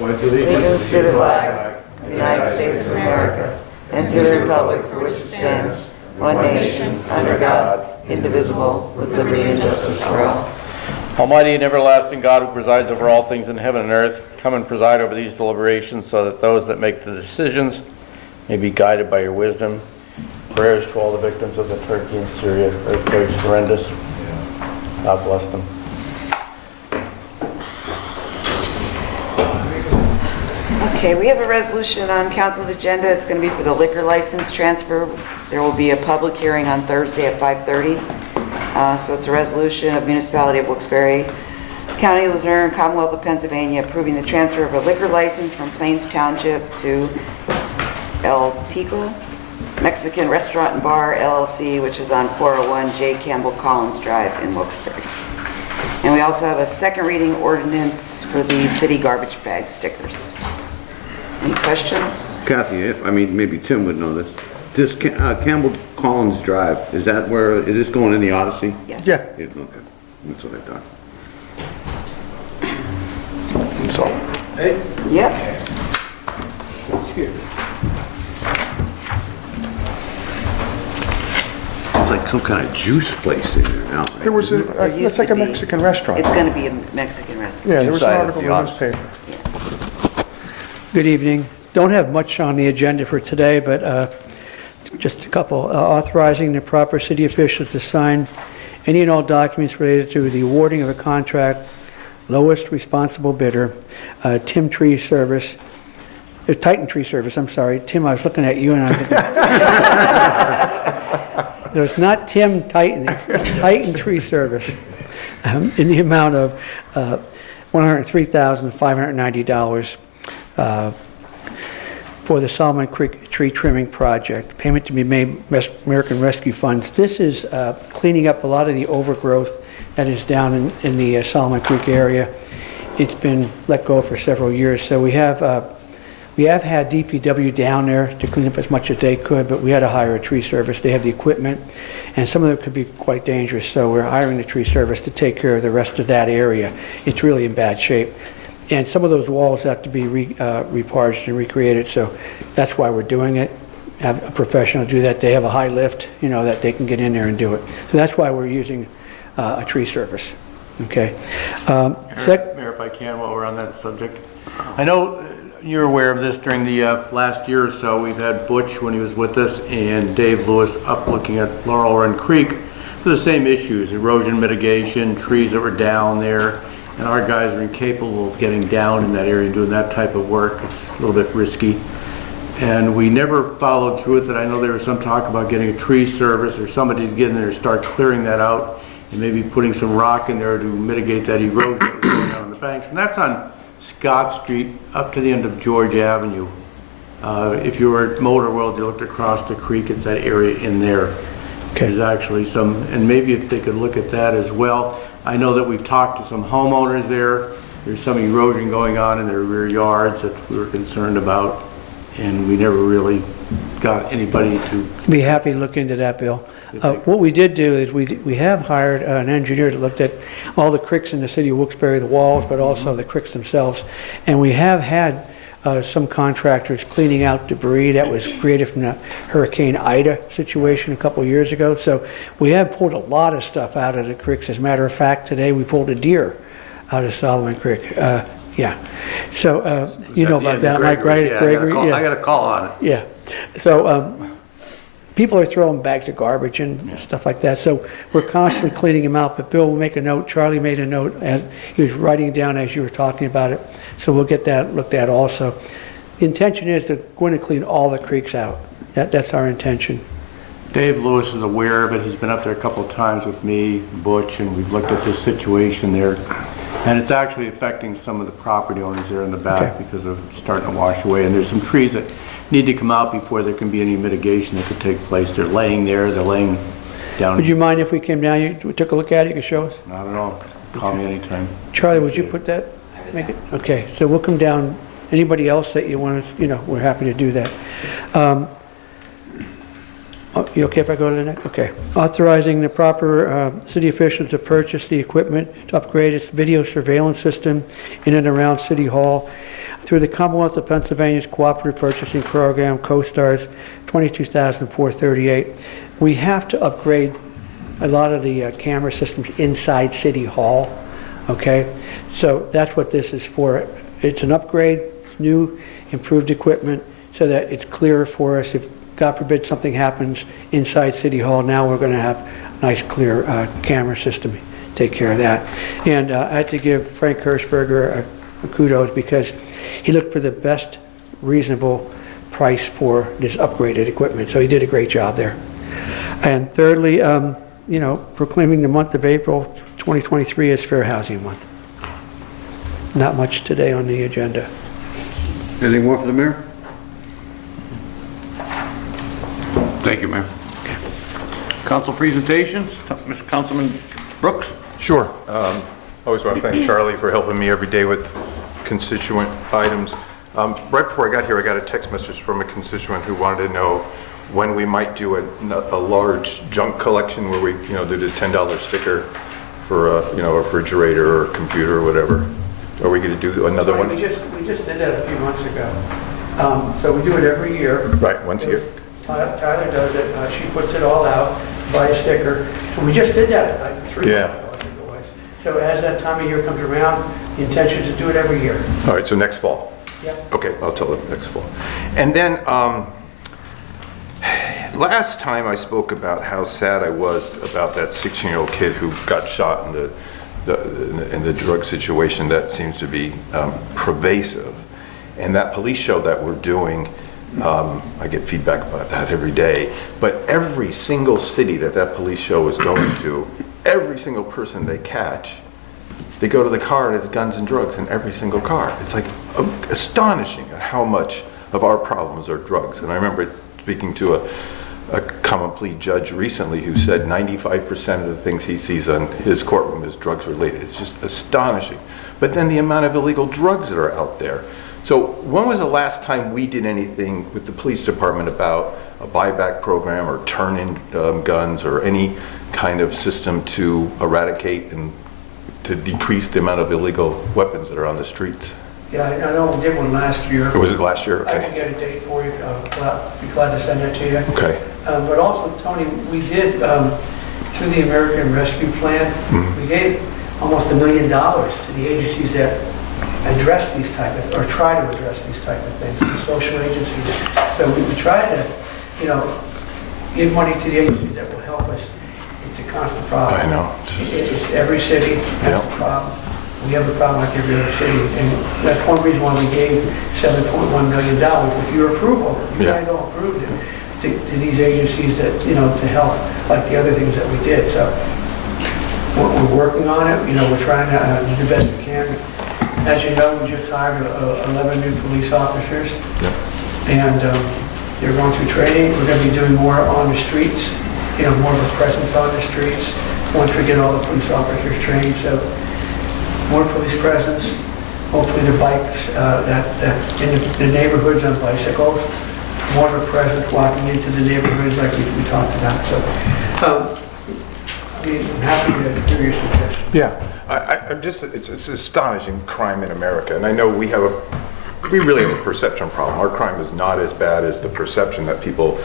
Allegiance to the flag of the United States of America and to the republic for which it stands, one nation, under God, indivisible, with liberty and justice for all. Almighty and everlasting God, who presides over all things in heaven and earth, come and preside over these deliberations so that those that make the decisions may be guided by your wisdom. Prayers to all the victims of the Turkey and Syria earthquakes, horrendous. God bless them. Okay, we have a resolution on council's agenda. It's going to be for the liquor license transfer. There will be a public hearing on Thursday at 5:30. So it's a resolution of Municipality of Wilkes-Barre, County of Luzerne, Commonwealth of Pennsylvania, approving the transfer of a liquor license from Plains Township to El Tico Mexican Restaurant and Bar, LLC, which is on 401 J. Campbell Collins Drive in Wilkes-Barre. And we also have a second reading ordinance for the city garbage bag stickers. Any questions? Kathy, I mean, maybe Tim would know this. This Campbell Collins Drive, is that where, is this going in the Odyssey? Yes. Yeah. Yeah, okay, that's what I thought. So, Hey, Yep. excuse me. It's like some kind of juice place in there now. Right? there was a, There used it's like to a be. Mexican restaurant. It's going to be a Mexican restaurant. Yeah, there was an Inside of article in the the office. newspaper. Good evening. Don't have much on the agenda for today, but just a couple. Authorizing the proper city officials to sign any and all documents related to the awarding of a contract, lowest responsible bidder, Titan Tree Service, I'm sorry. Tim, I was looking at you and I'm thinking. No, it's not Tim Titan, it's Titan Tree Service, in the amount of $103,590 for the Solomon Creek tree trimming project. Payment to be made American Rescue Funds. This is cleaning up a lot of the overgrowth that is down in the Solomon Creek area. It's been let go for several years, so we have had DPW down there to clean up as much as they could, but we had to hire a tree service. They have the equipment, and some of it could be quite dangerous, so we're hiring the tree service to take care of the rest of that area. It's really in bad shape. And some of those walls have to be reparged and recreated, so that's why we're doing it. Have a professional do that. They have a high lift, you know, that they can get in there and do it. So that's why we're using a tree service. Okay. Mayor, if I can, while we're on that subject. I know you're aware of this. During the last year or so, we've had Butch, when he was with us, and Dave Lewis up looking at Laurel Run Creek for the same issues, erosion mitigation, trees that were down there. And our guys are incapable of getting down in that area and doing that type of work. It's a little bit risky. And we never followed through with it. I know there was some talk about getting a tree service or somebody to get in there and start clearing that out and maybe putting some rock in there to mitigate that erosion that was going on the banks. And that's on Scott Street up to the end of George Avenue. If you were at Motor World, you looked across the creek, it's that area in there. Okay. There's actually some, and maybe if they could look at that as well. I know that we've talked to some homeowners there. There's some erosion going on in their rear yards that we were concerned about, and we never really got anybody to. Be happy to look into that, Bill. What we did do is we have hired an engineer that looked at all the creeks in the city of Wilkes-Barre, the walls, but also the creeks themselves. And we have had some contractors cleaning out debris that was created from the Hurricane Ida situation a couple years ago. So we have pulled a lot of stuff out of the creeks. As a matter of fact, today we pulled a deer out of Solomon Creek. Yeah. So you know about that, Mike, right? Yeah, Gregory? I got a call on it. Yeah. So people are throwing bags of garbage and stuff like that. So we're constantly cleaning them out. But Bill will make a note. Charlie made a note as he was writing it down as you were talking about it. So we'll get that looked at also. The intention is to go in and clean all the creeks out. That's our intention. Dave Lewis is aware of it. He's been up there a couple of times with me, Butch, and we've looked at this situation there. And it's actually affecting some of the property owners there in the back because of starting to wash away. And there's some trees that need to come out before there can be any mitigation that could take place. They're laying there, they're laying down. Would you mind if we came down, you took a look at it, you could show us? Not at all. Call me anytime. Charlie, would you put that, make it? Okay, so we'll come down. Anybody else that you want to, we're happy to do that. Oh, you okay if I go to the next? Okay. Authorizing the proper city officials to purchase the equipment to upgrade its video surveillance system in and around City Hall through the Commonwealth of Pennsylvania's Cooperative Purchasing Program, CoStar's $22,438. We have to upgrade a lot of the camera systems inside City Hall, okay? So that's what this is for. It's an upgrade, new, improved equipment, so that it's clearer for us if, God forbid, something happens inside City Hall. Now we're going to have a nice, clear camera system take care of that. And I had to give Frank Hirschberger a kudos because he looked for the best reasonable price for this upgraded equipment. So he did a great job there. And thirdly, you know, proclaiming the month of April 2023 as Fair Housing Month. Not much today on the agenda. Anything more for the mayor? Thank you, Mayor. Council presentations, Mr. Councilman Brooks? Sure. I always want to thank Charlie for helping me every day with constituent items. Right before I got here, I got a text message from a constituent who wanted to know when we might do a large junk collection where we, you know, did a $10 sticker for a, you know, a refrigerator or a computer or whatever. Are we going to do another one? We just did that a few months ago. So we do it every year. Right, once a year. Tyler does it. She puts it all out, buy a sticker. So we just did that like 3 months ago, I think it was. So as that time of year comes around, the intention is to do it every year. All right, so next fall. Yeah. Okay, I'll tell them next fall. And then last time I spoke about how sad I was about that 16-year-old kid who got shot in the drug situation that seems to be pervasive. And that police show that we're doing, I get feedback about that every day, but every single city that police show is going to, every single person they catch, they go to the car and it's guns and drugs in every single car. It's like astonishing at how much of our problems are drugs. And I remember speaking to a common plea judge recently who said 95% of the things he sees in his courtroom is drugs related. It's just astonishing. But then the amount of illegal drugs that are out there. So when was the last time we did anything with the police department about a buyback program or turn-in guns or any kind of system to eradicate and to decrease the amount of illegal weapons that are on the streets? Yeah, I know we did one last year. Or was it last year? I Okay. can get a date for you. Be glad to send that to you. Okay. But also, Tony, we did, through the American Rescue Plan, we gave almost $1 million to the agencies that address these type of, or try to address these type of things, the social agencies. So we try to, you know, give money to the agencies that will help us. It's a constant problem. I know. It's every city has a problem. We have a problem like every other city, and that's one reason why we gave $7.1 million with your approval. You guys all approved it to these agencies that, you know, to help like the other things that we did. So we're working on it. You know, we're trying to do the best we can. As you know, we just hired 11 new police officers, and they're going through training. We're going to be doing more on the streets, you know, more of a presence on the streets once we get all the police officers trained. So more police presence, hopefully the bikes that in the neighborhoods on bicycles, more of a presence walking into the neighborhoods like we talked about. So, I mean, I'm happy to hear your suggestion. Yeah, I'm just, it's astonishing crime in America. And I know we really have a perception problem. Our crime is not as bad as the perception that people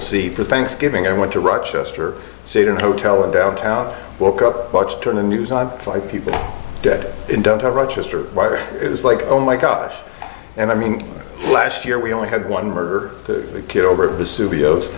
see. For Thanksgiving, I went to Rochester, stayed in a hotel in downtown, woke up, turned the news on, 5 people dead in downtown Rochester. Why? It was like, oh my gosh. And I mean, last year we only had 1 murder, the kid over at Vesuvio's,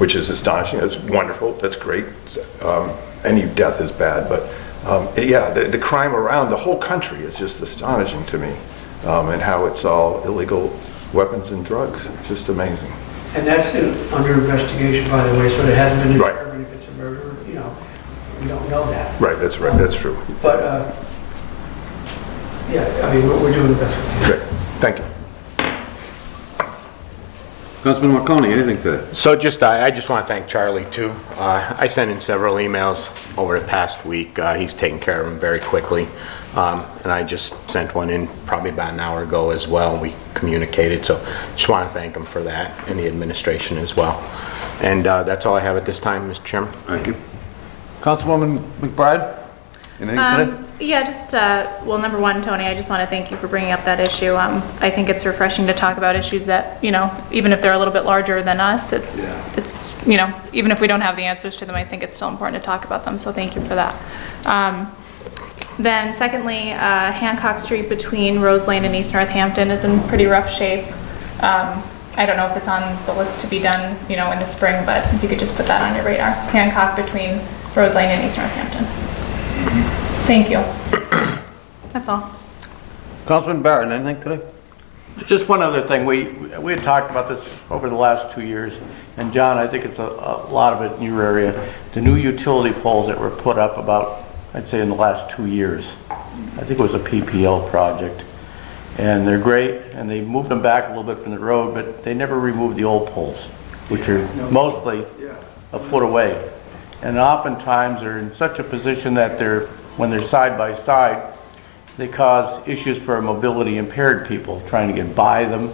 which is astonishing. That's wonderful. That's great. Any death is bad, but yeah, the crime around the whole country is just astonishing to me, and how it's all illegal weapons and drugs. It's just amazing. And that's under investigation, by the way, so it hasn't been determined if it's a murder. You know, we don't know that. Right. That's right. That's true. But yeah, I mean, we're doing the best we can. Great. Thank you. Councilman Marconi, anything to that? So I just want to thank Charlie too. I sent in several emails over the past week. He's taken care of them very quickly. And I just sent one in probably about an hour ago as well. We communicated, so just want to thank him for that and the administration as well. And that's all I have at this time, Mr. Chairman. Thank you. Councilwoman McBride? Anything today? Yeah, just, well, number one, Tony, I just want to thank you for bringing up that issue. I think it's refreshing to talk about issues that, you know, even if they're a little bit larger than us, it's, you know, even if we don't have the answers to them, I think it's still important to talk about them, so thank you for that. Then secondly, Hancock Street between Rose Lane and East Northampton is in pretty rough shape. I don't know if it's on the list to be done, you know, in the spring, but if you could just put that on your radar. Hancock between Rose Lane and East Northampton. Thank you. That's all. Councilman Barron, anything today? Just one other thing, we had talked about this over the last 2 years, and John, I think it's a lot of it in your area. The new utility poles that were put up about, I'd say in the last 2 years. I think it was a PPL project. And they're great, and they moved them back a little bit from the road, but they never removed the old poles, which are mostly a foot away. And oftentimes they're in such a position that when they're side by side, they cause issues for mobility impaired people trying to get by them,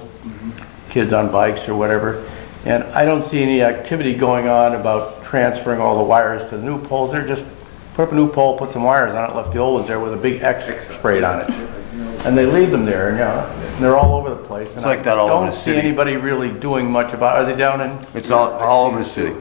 kids on bikes or whatever. And I don't see any activity going on about transferring all the wires to the new poles. They're just put up a new pole, put some wires on it, left the old ones there with a big X sprayed on it. And they leave them there, and, you know, and they're all over the place. And It's like that all over the I don't see city. anybody really doing much about it. Are they down in? It's all over the city.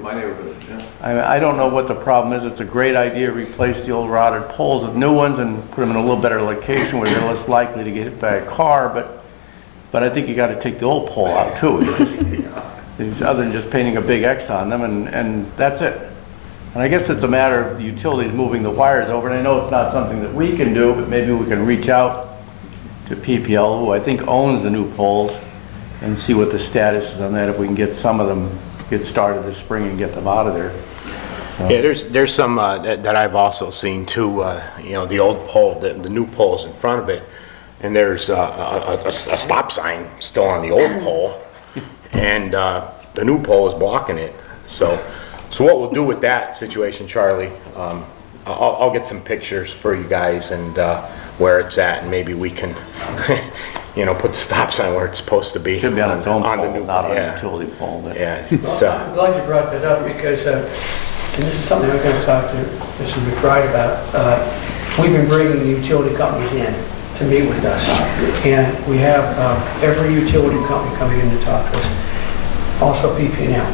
I don't know what the problem is. It's a great idea to replace the old rotted poles with new ones and put them in a little better location where they're less likely to get hit by a car, but I think you got to take the old pole out too. It's other than just painting a big X on them, and that's it. And I guess it's a matter of the utilities moving the wires over, and I know it's not something that we can do, but maybe we can reach out to PPL, who I think owns the new poles, and see what the status is on that, if we can get some of them, get started this spring and get them out of there. So. Yeah, there's some that I've also seen too, you know, the old pole, the new pole's in front of it, and there's a stop sign still on the old pole, and the new pole is blocking it. So what we'll do with that situation, Charlie, I'll get some pictures for you guys and where it's at, and maybe we can, you know, put the stop sign where it's supposed to be. Should be on its own the pole, new, not on a yeah. utility pole. But. Yeah, it's, I'm glad you brought that up because, and this is something I'm going to talk to Mrs. McBride about. We've been bringing the utility companies in to meet with us, and we have every utility company coming in to talk to us, also PP&L.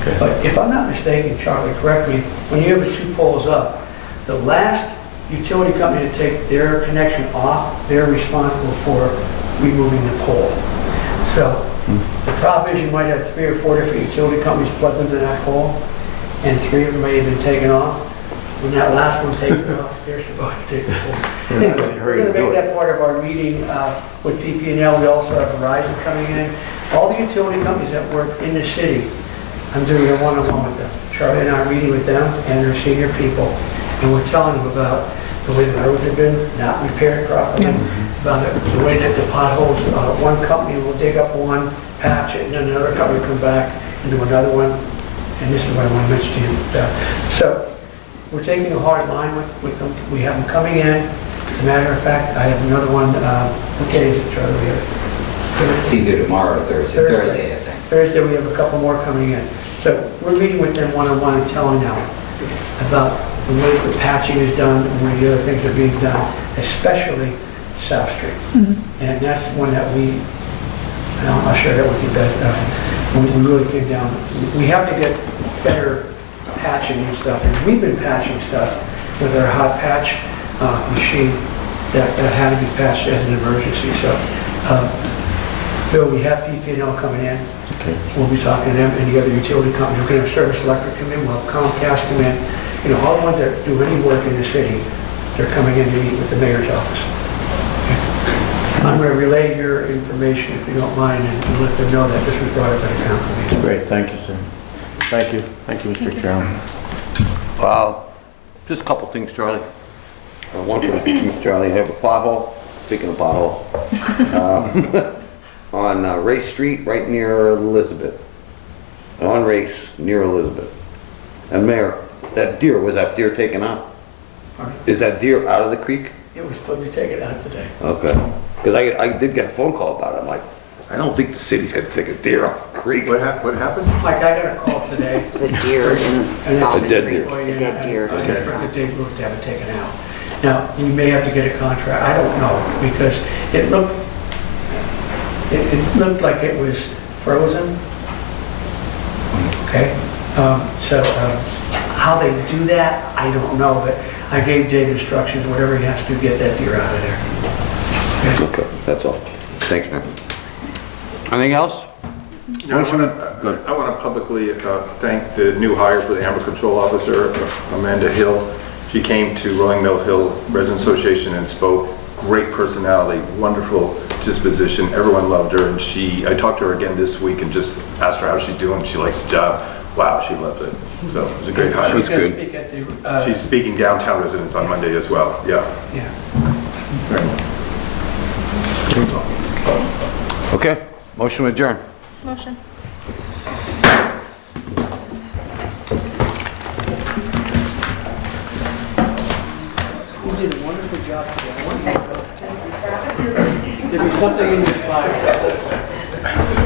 Okay. But if I'm not mistaken, Charlie, correct me, when you have the two poles up, the last utility company to take their connection off, they're responsible for removing the pole. So the problem is you might have 3 or 4 different utility companies plugged into that pole, and 3 of them may have been taken off. When that last one takes it off, they're supposed to take the pole. Anyway, we're going to make that part of our meeting with PP&L. We also have Verizon coming in. All the utility companies that work in the city, I'm doing a one-on-one with them. Charlie and I are meeting with them and their senior people, and we're telling them about the way the roads have been not repaired properly, about the way that the potholes, one company will dig up one, patch it, and then another company will come back and do another one. And this is what I want to mention to you. So we're taking a hard line with them. We have them coming in. As a matter of fact, I have another one. What day is it, Charlie? We have It's either tomorrow or Thursday. Thursday, I think. Thursday, we have a couple more coming in. So we're meeting with them one-on-one and telling them about the way the patching is done and where the other things are being done, especially South Street. And that's one that and I'll share that with you, Beth. We really came down. We have to get better patching and stuff. And we've been patching stuff with our hot patch machine that had to be patched as an emergency. So, Bill, we have PP&L coming in. Okay. We'll be talking to them and the other utility companies. We're going to have Service Electric come in. We'll have Comcast come in. You know, all the ones that do any work in the city, they're coming in to meet with the mayor's office. Okay. I'm going to relay your information, if you don't mind, and let them know that this was brought up at a council meeting. Great, thank you, sir. Thank you, Mr. Chairman. Just a couple things, Charlie. One for Mr. Charlie, I have a pothole, speaking of pothole, on Race Street, right near Elizabeth. On Race, near Elizabeth. And Mayor, that deer, was that deer taken out? Pardon? Is that deer out of the creek? It was supposed to be taken out today. Okay. Because I did get a phone call about it. I'm like, I don't think the city's gonna take a deer off the creek. What happened? Mike, I got a call today. It's a deer in Solomon A dead Creek. deer. A dead deer. I expected Dave Lewis to have it taken out. Now, we may have to get a contract, I don't know, because it looked like it was frozen. Okay? How they do that, I don't know, but I gave Dave instructions, whatever he has to do, get that deer out of there. Okay, that's all. Thanks, man. Anything else? I want to publicly thank the new hire for the Animal Control Officer, Amanda Hill. She came to Rolling Mill Hill Resident Association and spoke. Great personality, wonderful disposition. Everyone loved her, and I talked to her again this week and just asked her how she's doing. She likes the job. Wow, she loves it. So it was a great hire. She's good. Speak at the, She's speaking downtown residents on Monday as well. Yeah. yeah. Very much. Okay, motion to adjourn. Motion. You did a wonderful job today. There'll be something in your file.